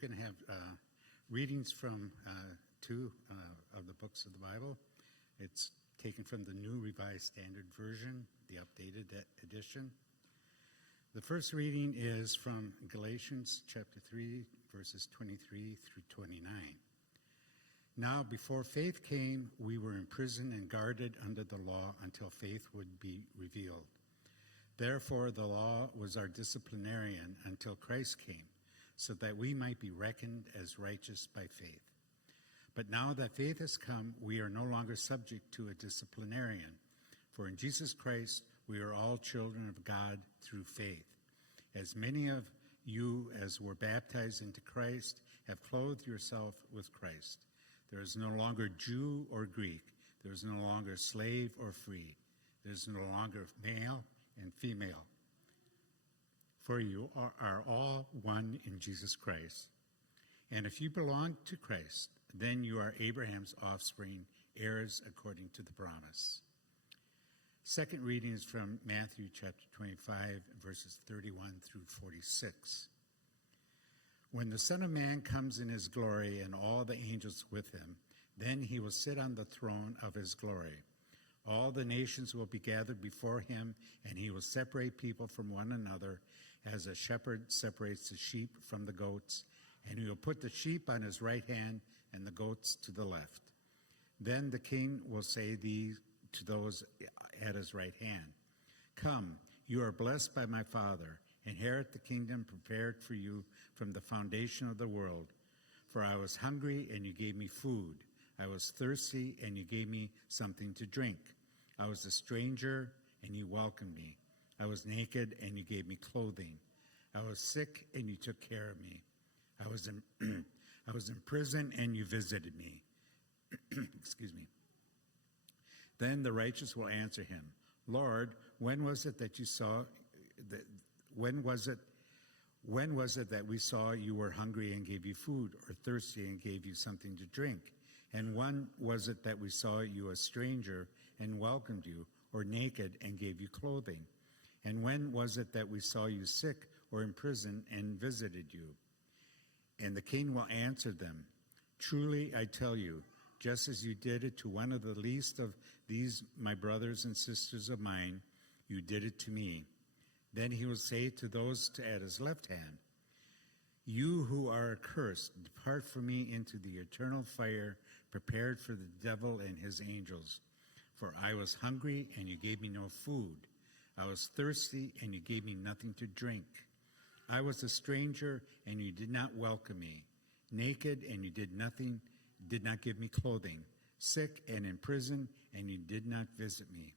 We're going to have readings from two of the books of the Bible. It's taken from the New Revised Standard Version, the updated edition. The first reading is from Galatians chapter 3, verses 23 through 29. Now, before faith came, we were imprisoned and guarded under the law until faith would be revealed. Therefore, the law was our disciplinarian until Christ came, so that we might be reckoned as righteous by faith. But now that faith has come, we are no longer subject to a disciplinarian. For in Jesus Christ, we are all children of God through faith. As many of you as were baptized into Christ have clothed yourself with Christ. There is no longer Jew or Greek. There is no longer slave or free. There is no longer male and female. For you are all one in Jesus Christ. And if you belong to Christ, then you are Abraham's offspring, heirs according to the promise. Second reading is from Matthew chapter 25, verses 31 through 46. When the Son of Man comes in his glory and all the angels with him, then he will sit on the throne of his glory. All the nations will be gathered before him, and he will separate people from one another as a shepherd separates the sheep from the goats, and he will put the sheep on his right hand and the goats to the left. Then the king will say to those at his right hand, "Come, you are blessed by my Father. Inherit the kingdom prepared for you from the foundation of the world. For I was hungry, and you gave me food. I was thirsty, and you gave me something to drink. I was a stranger, and you welcomed me. I was naked, and you gave me clothing. I was sick, and you took care of me. I was in prison, and you visited me." Excuse me. Then the righteous will answer him, "Lord, when was it that we saw you were hungry and gave you food, or thirsty and gave you something to drink? And when was it that we saw you a stranger and welcomed you, or naked and gave you clothing? And when was it that we saw you sick or in prison and visited you?" And the king will answer them, "Truly I tell you, just as you did it to one of the least of these my brothers and sisters of mine, you did it to me." Then he will say to those at his left hand, "You who are accursed, depart from me into the eternal fire prepared for the devil and his angels. For I was hungry, and you gave me no food. I was thirsty, and you gave me nothing to drink. I was a stranger, and you did not welcome me. Naked, and you did not give me clothing. Sick and in prison, and you did not visit me."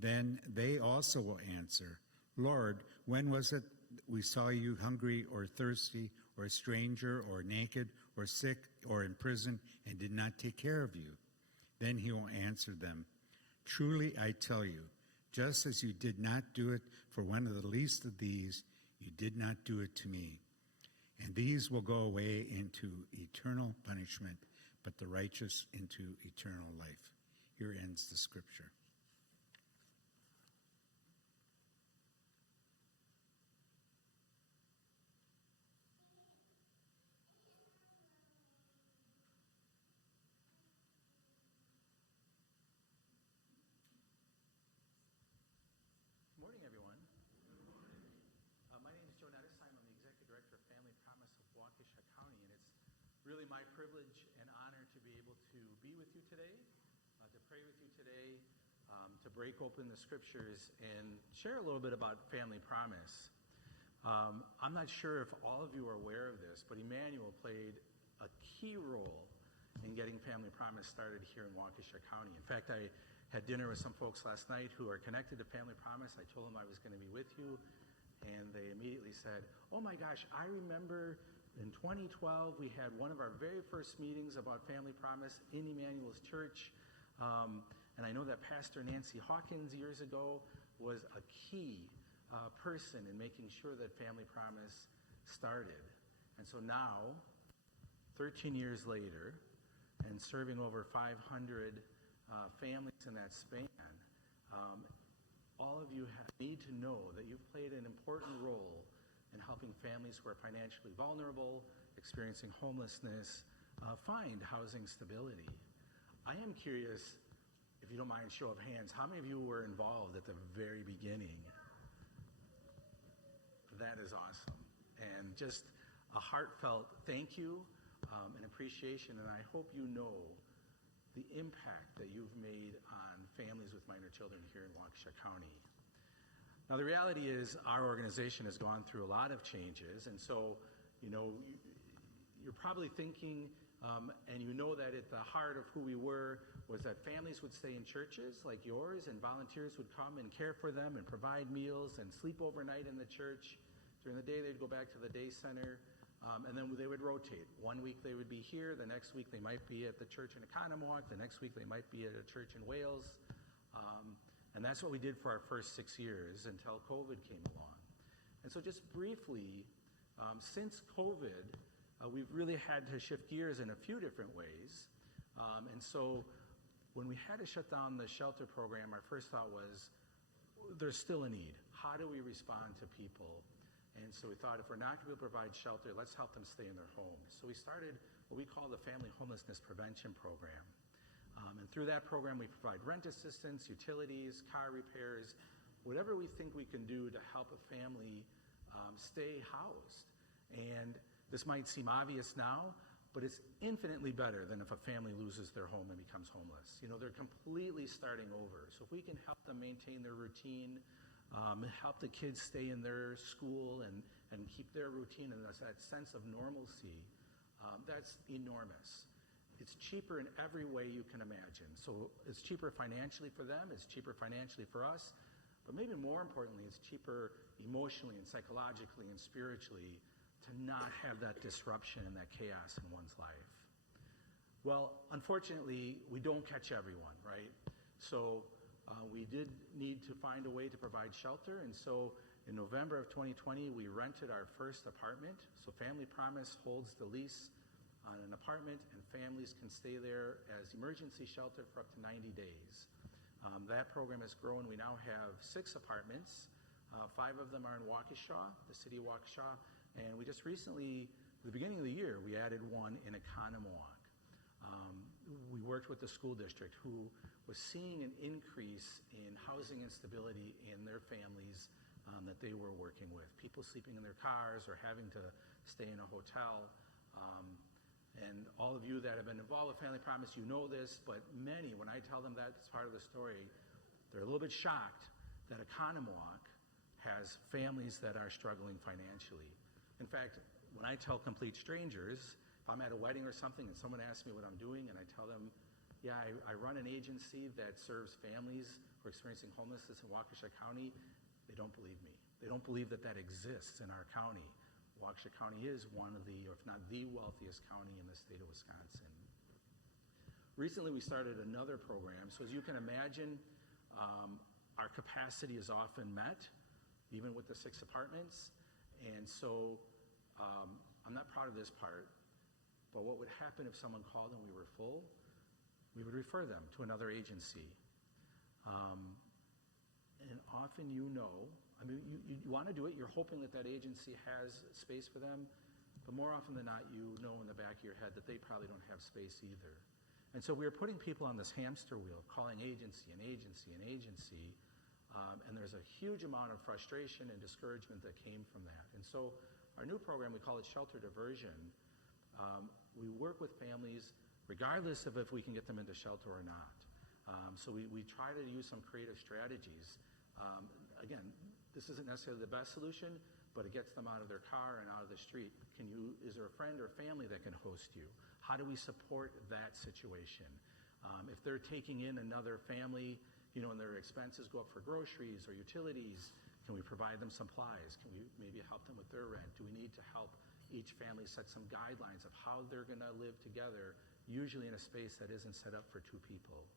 Then they also will answer, "Lord, when was it we saw you hungry or thirsty or a stranger or naked or sick or in prison and did not take care of you?" Then he will answer them, "Truly I tell you, just as you did not do it for one of the least of these, you did not do it to me." And these will go away into eternal punishment, but the righteous into eternal life. Here ends the scripture. Morning, everyone. My name is Joe Nettis. I'm the Executive Director of Family Promise of Waukesha County, and it's really my privilege and honor to be able to be with you today, to pray with you today, to break open the scriptures and share a little bit about Family Promise. I'm not sure if all of you are aware of this, but Emmanuel played a key role in getting Family Promise started here in Waukesha County. In fact, I had dinner with some folks last night who are connected to Family Promise. I told them I was going to be with you, and they immediately said, "Oh my gosh, I remember in 2012 we had one of our very first meetings about Family Promise in Emmanuel's church, and I know that Pastor Nancy Hawkins years ago was a key person in making sure that Family Promise started." And so now, 13 years later, and serving over 500 families in that span, all of you need to know that you've played an important role in helping families who are financially vulnerable experiencing homelessness find housing stability. I am curious, if you don't mind, show of hands, how many of you were involved at the very beginning? That is awesome. And just a heartfelt thank you and appreciation, and I hope you know the impact that you've made on families with minor children here in Waukesha County. Now, the reality is our organization has gone through a lot of changes, and so, you're probably thinking, and you know that at the heart of who we were was that families would stay in churches like yours, and volunteers would come and care for them and provide meals and sleep overnight in the church. During the day, they'd go back to the day center, and then they would rotate. One week they would be here, the next week they might be at the church in Economowoc, the next week they might be at a church in Wales. And that's what we did for our first 6 years until COVID came along. And so just briefly, since COVID, we've really had to shift gears in a few different ways. And so when we had to shut down the shelter program, our first thought was, there's still a need. How do we respond to people? And so we thought, if we're not going to be able to provide shelter, let's help them stay in their homes. So we started what we call the Family Homelessness Prevention Program. And through that program, we provide rent assistance, utilities, car repairs, whatever we think we can do to help a family stay housed. And this might seem obvious now, but it's infinitely better than if a family loses their home and becomes homeless. They're completely starting over. So if we can help them maintain their routine, help the kids stay in their school and keep their routine and that sense of normalcy, that's enormous. It's cheaper in every way you can imagine. So it's cheaper financially for them, it's cheaper financially for us, but maybe more importantly, it's cheaper emotionally and psychologically and spiritually to not have that disruption and that chaos in one's life. Well, unfortunately, we don't catch everyone, right? So we did need to find a way to provide shelter, and so in November of 2020, we rented our first apartment. So Family Promise holds the lease on an apartment, and families can stay there as emergency shelter for up to 90 days. That program has grown. We now have 6 apartments. 5 of them are in Waukesha, the city of Waukesha, and we just recently, at the beginning of the year, we added one in Economowoc. We worked with the school district who was seeing an increase in housing instability in their families that they were working with. People sleeping in their cars or having to stay in a hotel. And all of you that have been involved with Family Promise, you know this, but many, when I tell them that it's part of the story, they're a little bit shocked that Economowoc has families that are struggling financially. In fact, when I tell complete strangers, if I'm at a wedding or something and someone asks me what I'm doing and I tell them, yeah, I run an agency that serves families who are experiencing homelessness in Waukesha County, they don't believe me. They don't believe that that exists in our county. Waukesha County is one of the, or if not the wealthiest county in the state of Wisconsin. Recently, we started another program. So as you can imagine, our capacity is often met, even with the 6 apartments. And so I'm not proud of this part, but what would happen if someone called and we were full? We would refer them to another agency. And often you want to do it, you're hoping that that agency has space for them, but more often than not, you know in the back of your head that they probably don't have space either. And so we were putting people on this hamster wheel, calling agency and agency and agency, and there's a huge amount of frustration and discouragement that came from that. And so our new program, we call it Shelter Diversion. We work with families regardless of if we can get them into shelter or not. So we try to use some creative strategies. Again, this isn't necessarily the best solution, but it gets them out of their car and out of the street. Is there a friend or family that can host you? How do we support that situation? If they're taking in another family, and their expenses go up for groceries or utilities, can we provide them supplies? Can we maybe help them with their rent? Do we need to help each family set some guidelines of how they're going to live together, usually in a space that isn't set up for 2 people?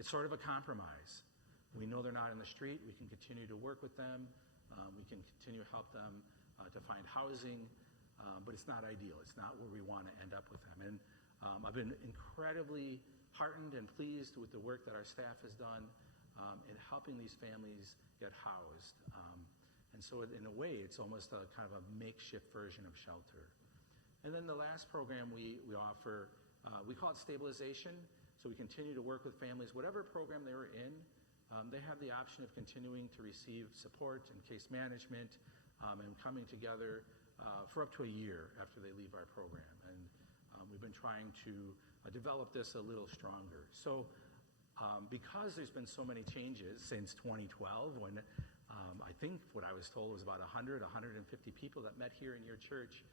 It's sort of a compromise. We know they're not in the street. We can continue to work with them. We can continue to help them to find housing, but it's not ideal. It's not where we want to end up with them. And I've been incredibly heartened and pleased with the work that our staff has done in helping these families get housed. And so in a way, it's almost a kind of a makeshift version of shelter. And then the last program we offer, we call it stabilization. So we continue to work with families, whatever program they were in, they have the option of continuing to receive support and case management and coming together for up to a year after they leave our program. And we've been trying to develop this a little stronger. So because there's been so many changes since 2012, when I think what I was told was about 100, 150 people that met here in your church,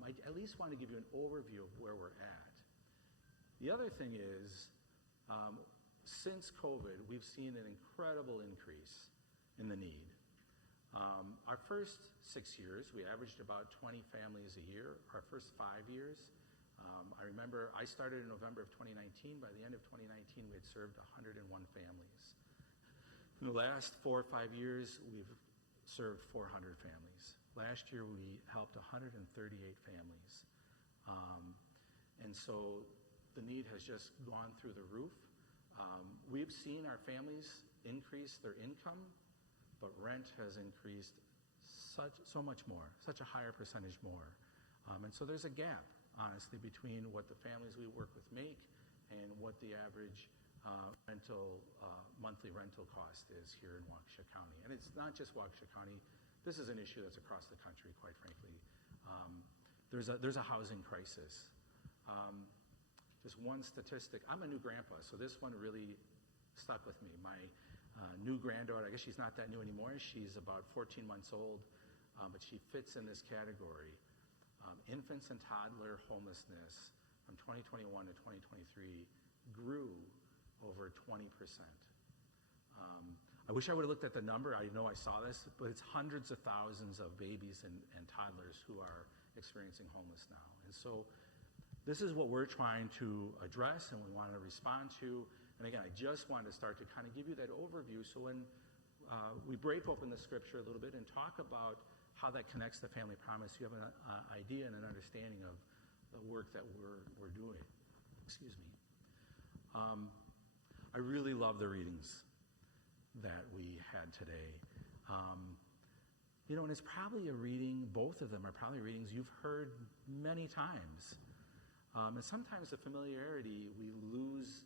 I at least want to give you an overview of where we're at. The other thing is, since COVID, we've seen an incredible increase in the need. Our first 6 years, we averaged about 20 families a year. Our first 5 years, I remember I started in November of 2019. By the end of 2019, we had served 101 families. In the last 4 or 5 years, we've served 400 families. Last year, we helped 138 families. And so the need has just gone through the roof. We've seen our families increase their income, but rent has increased so much more, such a higher percentage more. And so there's a gap, honestly, between what the families we work with make and what the average monthly rental cost is here in Waukesha County. And it's not just Waukesha County. This is an issue that's across the country, quite frankly. There's a housing crisis. Just one statistic. I'm a new grandpa, so this one really stuck with me. My new granddaughter, I guess she's not that new anymore. She's about 14 months old, but she fits in this category. Infants and toddler homelessness from 2021 to 2023 grew over 20%. I wish I would have looked at the number. I know I saw this, but it's hundreds of thousands of babies and toddlers who are experiencing homeless now. And so this is what we're trying to address and we want to respond to. And again, I just wanted to start to kind of give you that overview. So when we break open the scripture a little bit and talk about how that connects to Family Promise, you have an idea and an understanding of the work that we're doing. Excuse me. I really love the readings that we had today. And it's probably a reading, both of them are probably readings you've heard many times. And sometimes the familiarity, we lose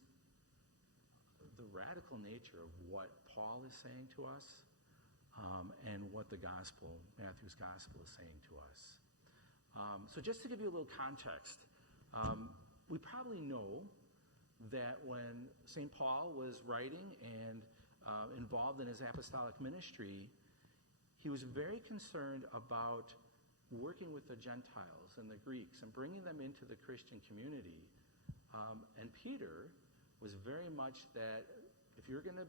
the radical nature of what Paul is saying to us and what the gospel, Matthew's gospel, is saying to us. So just to give you a little context, we probably know that when St. Paul was writing and involved in his apostolic ministry, he was very concerned about working with the Gentiles and the Greeks and bringing them into the Christian community. And Peter was very much that if you're going to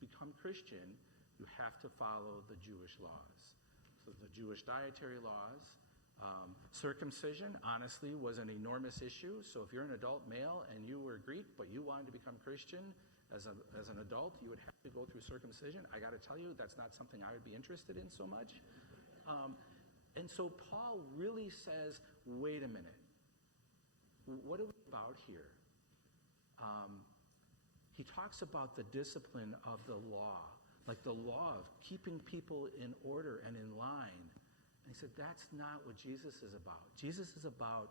become Christian, you have to follow the Jewish laws. So the Jewish dietary laws. Circumcision, honestly, was an enormous issue. So if you're an adult male and you were Greek, but you wanted to become Christian as an adult, you would have to go through circumcision. I got to tell you, that's not something I would be interested in so much. And so Paul really says, wait a minute. What are we about here? He talks about the discipline of the law, like the law of keeping people in order and in line. And he said, that's not what Jesus is about. Jesus is about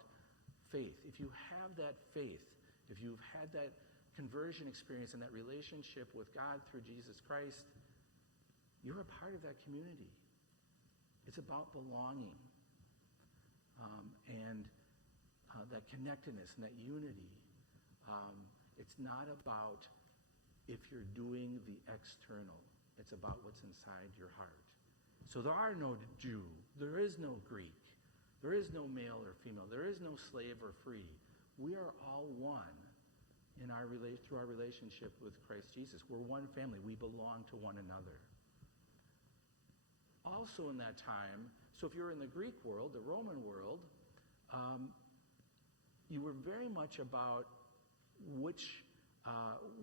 faith. If you have that faith, if you've had that conversion experience and that relationship with God through Jesus Christ, you're a part of that community. It's about belonging and that connectedness and that unity. It's not about if you're doing the external. It's about what's inside your heart. So there are no Jew. There is no Greek. There is no male or female. There is no slave or free. We are all one through our relationship with Christ Jesus. We're one family. We belong to one another. Also in that time, so if you're in the Greek world, the Roman world, you were very much about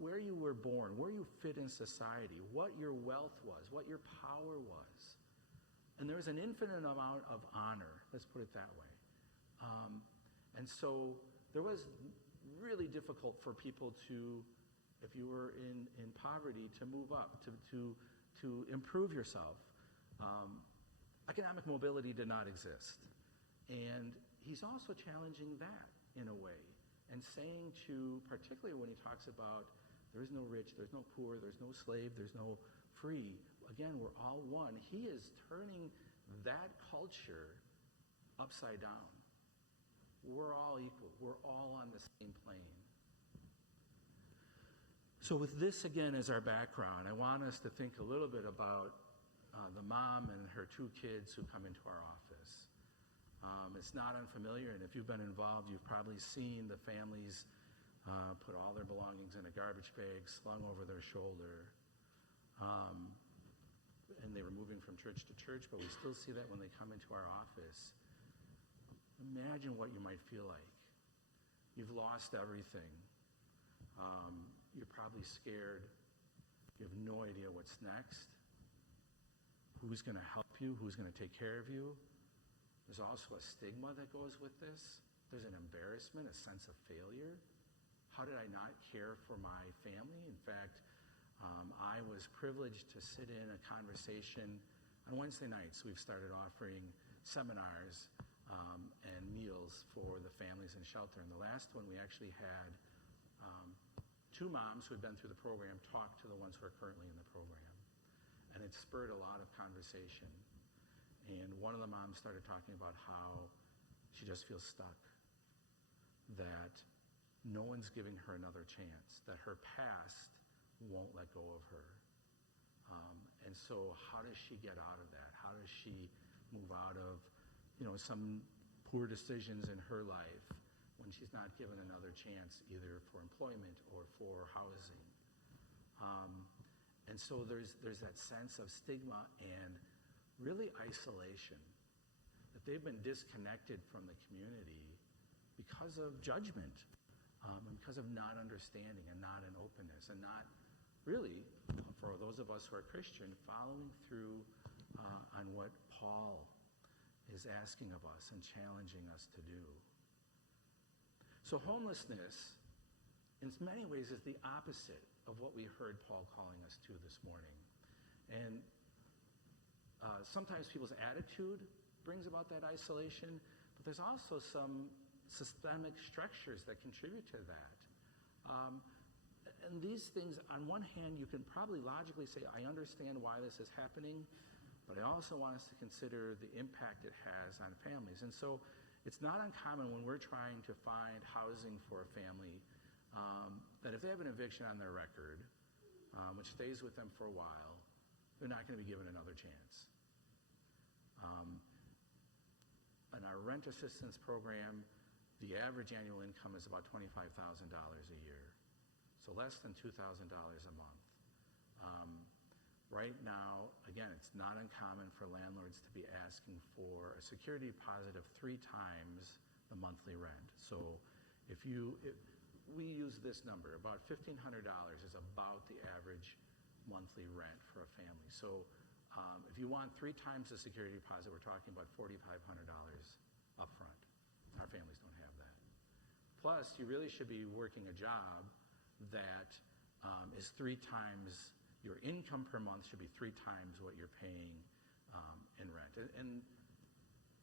where you were born, where you fit in society, what your wealth was, what your power was. And there was an infinite amount of honor, let's put it that way. And so there was really difficult for people to, if you were in poverty, to move up, to improve yourself. Economic mobility did not exist. And he's also challenging that in a way and saying to, particularly when he talks about there's no rich, there's no poor, there's no slave, there's no free. Again, we're all one. He is turning that culture upside down. We're all equal. We're all on the same plane. So with this, again, as our background, I want us to think a little bit about the mom and her 2 kids who come into our office. It's not unfamiliar, and if you've been involved, you've probably seen the families put all their belongings in a garbage bag slung over their shoulder. And they were moving from church to church, but we still see that when they come into our office. Imagine what you might feel like. You've lost everything. You're probably scared. You have no idea what's next. Who's going to help you? Who's going to take care of you? There's also a stigma that goes with this. There's an embarrassment, a sense of failure. How did I not care for my family? In fact, I was privileged to sit in a conversation on Wednesday nights. We've started offering seminars and meals for the families in shelter. And the last one, we actually had 2 moms who had been through the program talk to the ones who are currently in the program. And it spurred a lot of conversation. And one of the moms started talking about how she just feels stuck, that no one's giving her another chance, that her past won't let go of her. And so how does she get out of that? How does she move out of, some poor decisions in her life when she's not given another chance either for employment or for housing? And so there's that sense of stigma and really isolation, that they've been disconnected from the community because of judgment, and because of not understanding and not an openness, and not really, for those of us who are Christian, following through on what Paul is asking of us and challenging us to do. So homelessness, in many ways, is the opposite of what we heard Paul calling us to this morning. And sometimes people's attitude brings about that isolation, but there's also some systemic structures that contribute to that. And these things, on one hand, you can probably logically say, I understand why this is happening, but I also want us to consider the impact it has on families. And so it's not uncommon when we're trying to find housing for a family that if they have an eviction on their record, which stays with them for a while, they're not going to be given another chance. In our rent assistance program, the average annual income is about $25,000 a year, so less than $2,000 a month. Right now, again, it's not uncommon for landlords to be asking for a security deposit of 3 times the monthly rent. So if we use this number, about $1,500 is about the average monthly rent for a family. So if you want 3 times the security deposit, we're talking about $4,500 up front. Our families don't have that. Plus, you really should be working a job that is 3 times, your income per month should be 3 times what you're paying in rent. And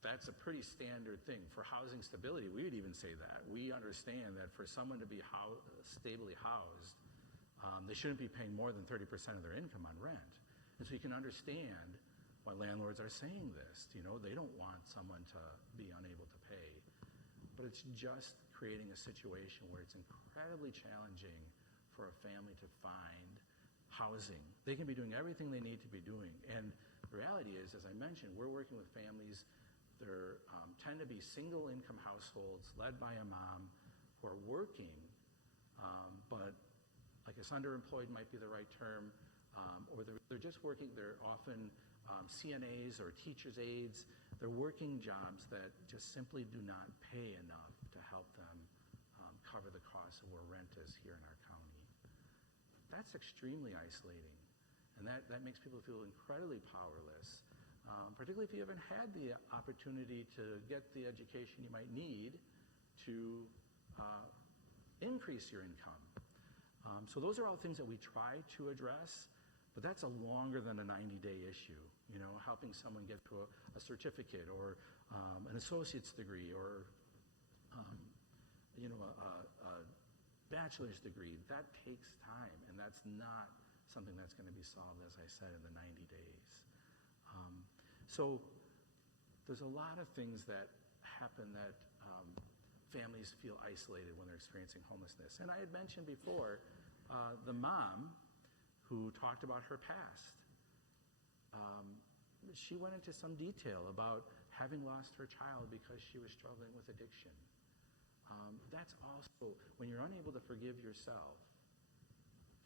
that's a pretty standard thing. For housing stability, we would even say that. We understand that for someone to be stably housed, they shouldn't be paying more than 30% of their income on rent. And so you can understand why landlords are saying this. They don't want someone to be unable to pay. But it's just creating a situation where it's incredibly challenging for a family to find housing. They can be doing everything they need to be doing. And the reality is, as I mentioned, we're working with families. There tend to be single-income households led by a mom who are working, but I guess underemployed might be the right term, or they're just working. They're often CNAs or teachers' aides. They're working jobs that just simply do not pay enough to help them cover the cost of where rent is here in our county. That's extremely isolating, and that makes people feel incredibly powerless, particularly if you haven't had the opportunity to get the education you might need to increase your income. So those are all things that we try to address, But that's a longer than a 90-day issue, helping someone get to a certificate or an associate's degree or, a bachelor's degree. That takes time, and that's not something that's going to be solved, as I said, in the 90 days. So there's a lot of things that happen that families feel isolated when they're experiencing homelessness. And I had mentioned before the mom who talked about her past. She went into some detail about having lost her child because she was struggling with addiction. That's also, when you're unable to forgive yourself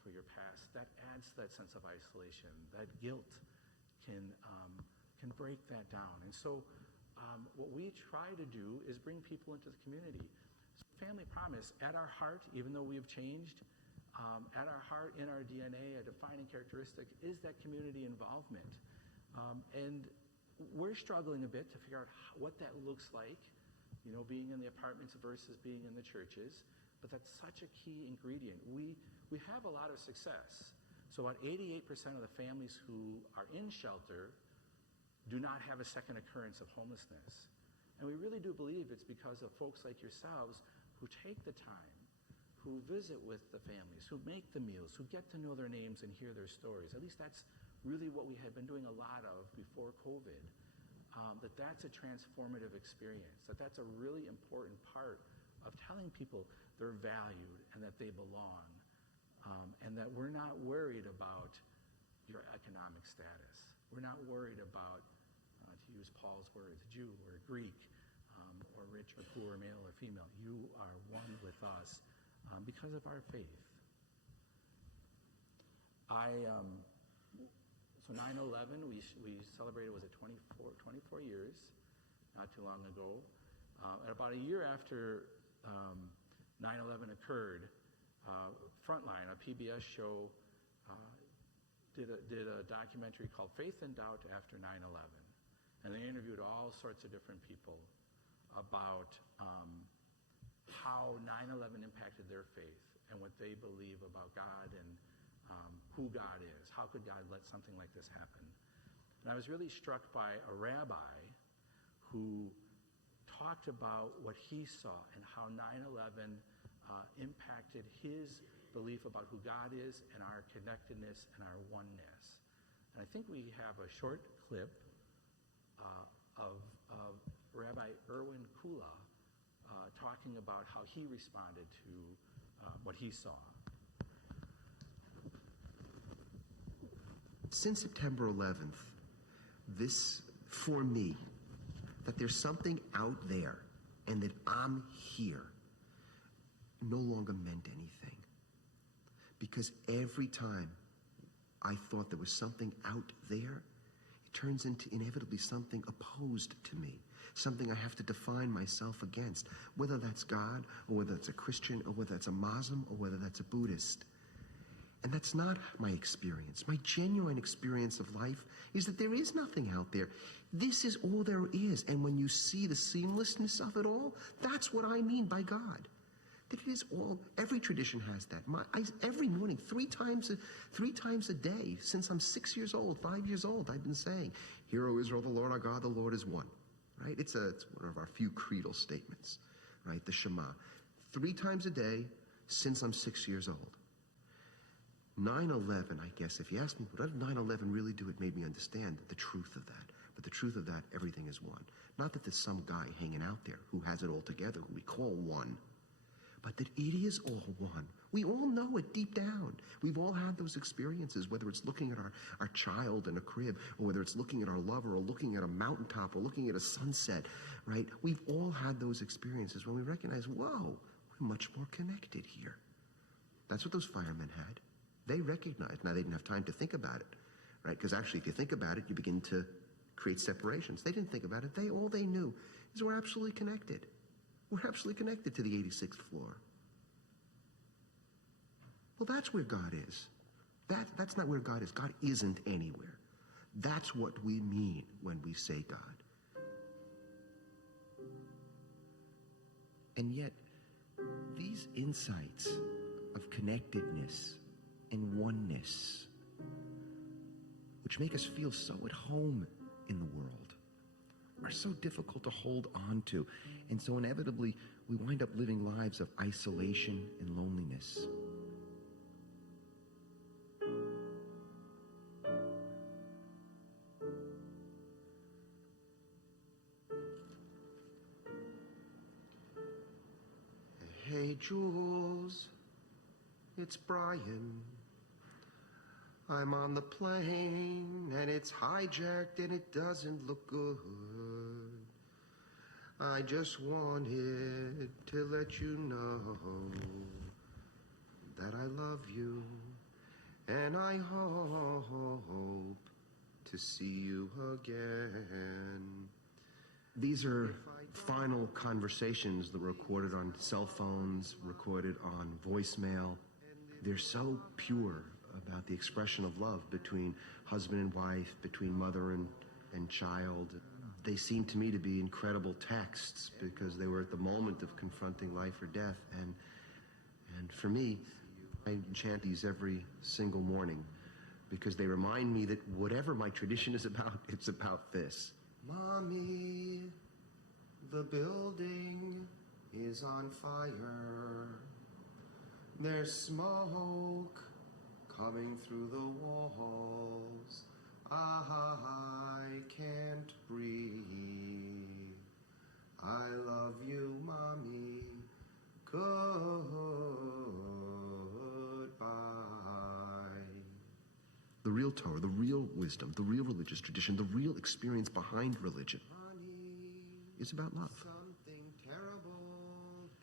for your past, that adds to that sense of isolation. That guilt can break that down. And so what we try to do is bring people into the community. So Family Promise, at our heart, even though we have changed, at our heart, in our DNA, a defining characteristic is that community involvement. And we're struggling a bit to figure out what that looks like, being in the apartments versus being in the churches. But that's such a key ingredient. We have a lot of success. So about 88% of the families who are in shelter do not have a second occurrence of homelessness. And we really do believe it's because of folks like yourselves who take the time, who visit with the families, who make the meals, who get to know their names and hear their stories. At least that's really what we had been doing a lot of before COVID. That's a transformative experience, that's a really important part of telling people they're valued and that they belong, and that we're not worried about your economic status. We're not worried about, to use Paul's words, Jew or Greek, or rich or poor, male or female. You are one with us because of our faith. So 9/11, we celebrated, was it 24 years, not too long ago. And about a year after 9/11 occurred, Frontline, a PBS show, did a documentary called Faith and Doubt After 9/11. And they interviewed all sorts of different people about how 9/11 impacted their faith and what they believe about God and who God is. How could God let something like this happen? And I was really struck by a rabbi who talked about what he saw and how 9/11 impacted his belief about who God is and our connectedness and our oneness. And I think we have a short clip of Rabbi Erwin Kula talking about how he responded to what he saw. Since September 11th, this, for me, that there's something out there and that I'm here, no longer meant anything. Because every time I thought there was something out there, it turns into inevitably something opposed to me, something I have to define myself against, whether that's God, or whether that's a Christian, or whether that's a Muslim, or whether that's a Buddhist. And that's not my experience. My genuine experience of life is that there is nothing out there. This is all there is. And when you see the seamlessness of it all, that's what I mean by God. That it is all, every tradition has that. Every morning, three times a day, since I'm 6 years old, 5 years old, I've been saying, "Hear, O Israel, the Lord our God, the Lord is one." Right? It's one of our few creedal statements, right? The Shema. 3 times a day since I'm 6 years old. 9/11, I guess, if you ask me, what did 9/11 really do? It made me understand the truth of that. But the truth of that, everything is one. Not that there's some guy hanging out there who has it all together, who we call one, but that it is all one. We all know it deep down. We've all had those experiences, whether it's looking at our child in a crib, or whether it's looking at our lover, or looking at a mountaintop, or looking at a sunset, right? We've all had those experiences when we recognize, whoa, we're much more connected here. That's what those firemen had. They recognized. Now, they didn't have time to think about it, right? Because actually, if you think about it, you begin to create separations. They didn't think about it. All they knew is we're absolutely connected. We're absolutely connected to the 86th floor. Well, that's where God is. That's not where God is. God isn't anywhere. That's what we mean when we say God. And yet, these insights of connectedness and oneness which make us feel so at home in the world, are so difficult to hold on to. And so inevitably, we wind up living lives of isolation and loneliness. Hey, Jules, it's Brian. I'm on the plane and it's hijacked and it doesn't look good. I just wanted to let you know that I love you and I hope to see you again. These are final conversations that were recorded on cell phones, recorded on voicemail. They're so pure about the expression of love between husband and wife, between mother and child. They seem to me to be incredible texts because they were at the moment of confronting life or death. And for me, I chant these every single morning because they remind me that whatever my tradition is about, it's about this. Mommy, the building is on fire. There's smoke coming through the walls. I can't breathe. I love you, Mommy. Goodbye. The real Torah, the real wisdom, the real religious tradition, the real experience behind religion is about love.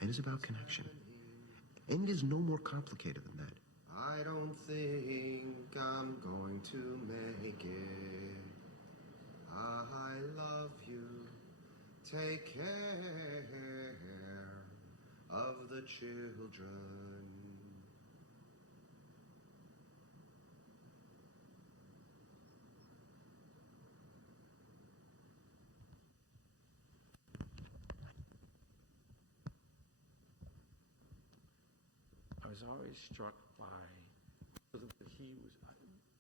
And it's about connection. And it is no more complicated than that. I don't think I'm going to make it. I love you. Take care of the children. I was always struck by that he was,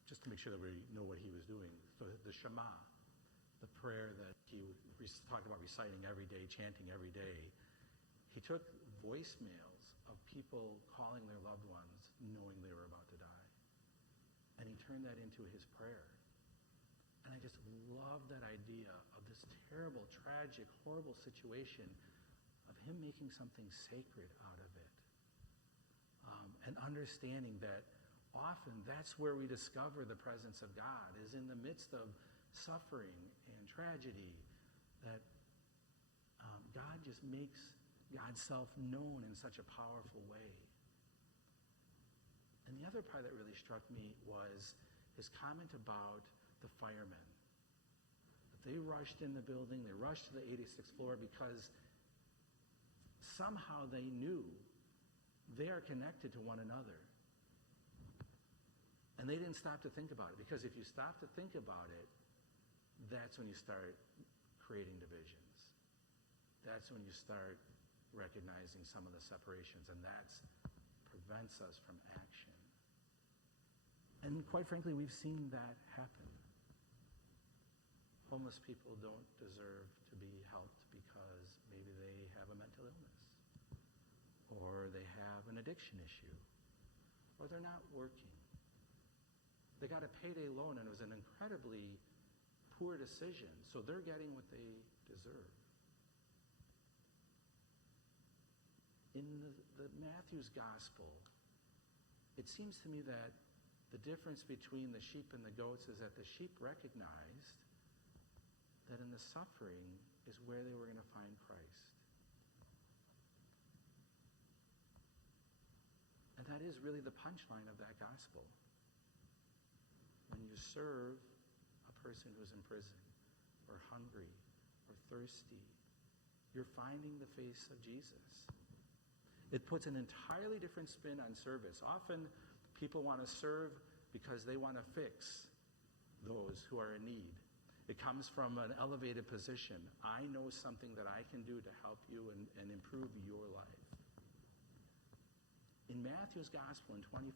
just to make sure that we know what he was doing, so the Shema, the prayer that he talked about reciting every day, chanting every day, he took voicemails of people calling their loved ones knowing they were about to die. And he turned that into his prayer. And I just love that idea of this terrible, tragic, horrible situation of him making something sacred out of it. And understanding that often that's where we discover the presence of God, is in the midst of suffering and tragedy, that God just makes God's self known in such a powerful way. And the other part that really struck me was his comment about the firemen. That they rushed in the building, they rushed to the 86th floor because somehow they knew they are connected to one another. And they didn't stop to think about it, because if you stop to think about it, that's when you start creating divisions. That's when you start recognizing some of the separations, and that prevents us from action. And quite frankly, we've seen that happen. Homeless people don't deserve to be helped because maybe they have a mental illness, or they have an addiction issue, or they're not working. They got a payday loan, and it was an incredibly poor decision, so they're getting what they deserve. In the Matthew's gospel, it seems to me that the difference between the sheep and the goats is that the sheep recognized that in the suffering is where they were going to find Christ. And that is really the punchline of that gospel. When you serve a person who's in prison, or hungry, or thirsty, you're finding the face of Jesus. It puts an entirely different spin on service. Often people want to serve because they want to fix those who are in need. It comes from an elevated position. I know something that I can do to help you and improve your life. In Matthew's gospel in 25,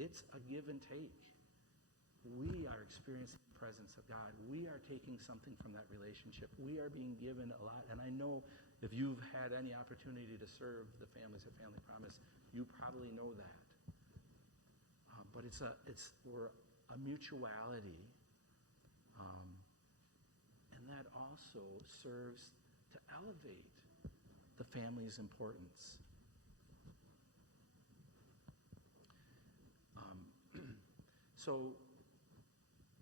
it's a give and take. we are experiencing the presence of God. We are taking something from that relationship. We are being given a lot. And I know if you've had any opportunity to serve the families at Family Promise, you probably know that. But we're a mutuality. And that also serves to elevate the family's importance. So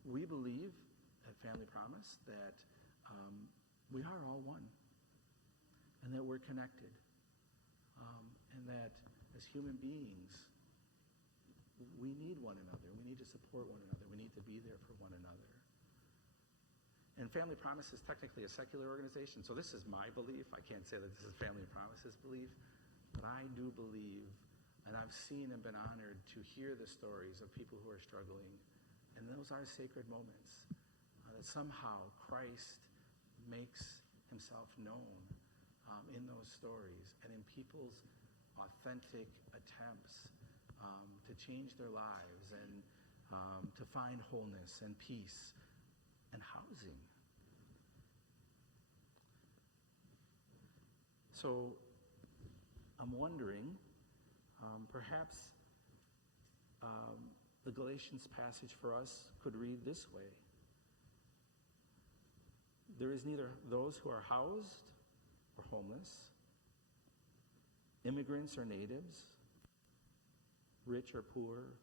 we believe at Family Promise that we are all one and that we're connected, and that as human beings, we need one another. We need to support one another. We need to be there for one another. And Family Promise is technically a secular organization, so this is my belief. I can't say that this is Family Promise's belief, but I do believe, and I've seen and been honored to hear the stories of people who are struggling, and those are sacred moments. That somehow Christ makes himself known in those stories and in people's authentic attempts to change their lives and to find wholeness and peace and housing. So I'm wondering, perhaps the Galatians passage for us could read this way. There is neither those who are housed or homeless, immigrants or natives, rich or poor,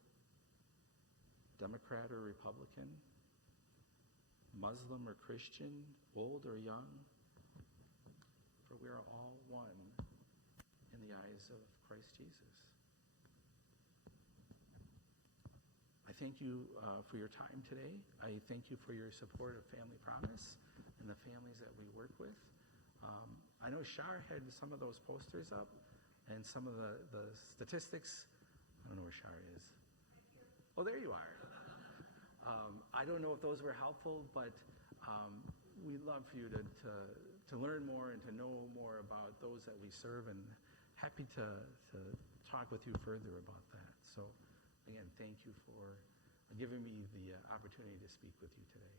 Democrat or Republican, Muslim or Christian, old or young, for we are all one in the eyes of Christ Jesus. I thank you for your time today. I thank you for your support of Family Promise and the families that we work with. I know Shar had some of those posters up and some of the statistics. I don't know where Shar is. Oh, there you are. I don't know if those were helpful, but we'd love for you to learn more and to know more about those that we serve, and happy to talk with you further about that. So again, thank you for giving me the opportunity to speak with you today.